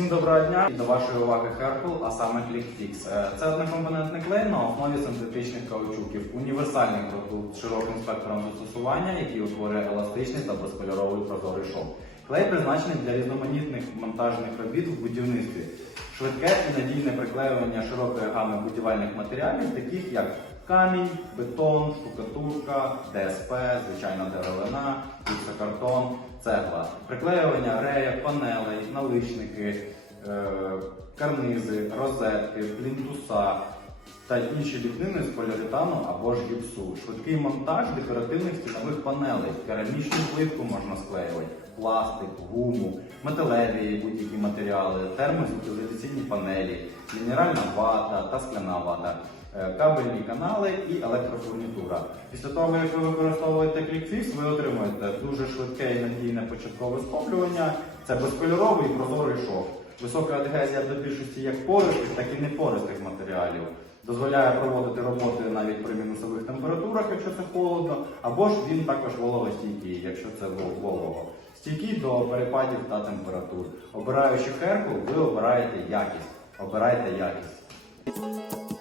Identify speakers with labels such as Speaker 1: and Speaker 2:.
Speaker 1: дня до вашої уваги Hercule, а саме ClickFix. Е, Це однокомпонентний клей на основі синтетичних каучуків. Універсальний продукт з широким спектром застосування, який утворює еластичний та безкольоровий прозорий шов. Клей призначений для різноманітних монтажних робіт в будівництві. Швидке і надійне приклеювання широкої гами будівельних матеріалів, таких як камінь, бетон, штукатурка, ДСП, звичайна деревина, гіпсокартон, приклеювання рея, панелей, наличники, е, карнизи, розетки, плінтуса та інші ліпнини з поліуретану або ж гіпсу. Швидкий монтаж декоративних стінових панелей, керамічну плитку можна склеювати, пластик, гуму, металеві будь-які матеріали, термоізоляційні панелі, мінеральна вата та скляна вата. е, Кабельні канали і електрофурнітура. Після того, як ви використовуєте ClickFix, ви отримуєте дуже швидке і надійне початкове схоплювання. Це безкольоровий і прозорий шов. Висока адгезія до більшості як пористих, так і непористих матеріалів. Дозволяє проводити роботи навіть при мінусових температурах, якщо це холодно, або ж він також вологостійкий, якщо це вол- волого. Стійкий до перепадів та температур. Обираючи херку, ви обираєте якість. Обирайте якість.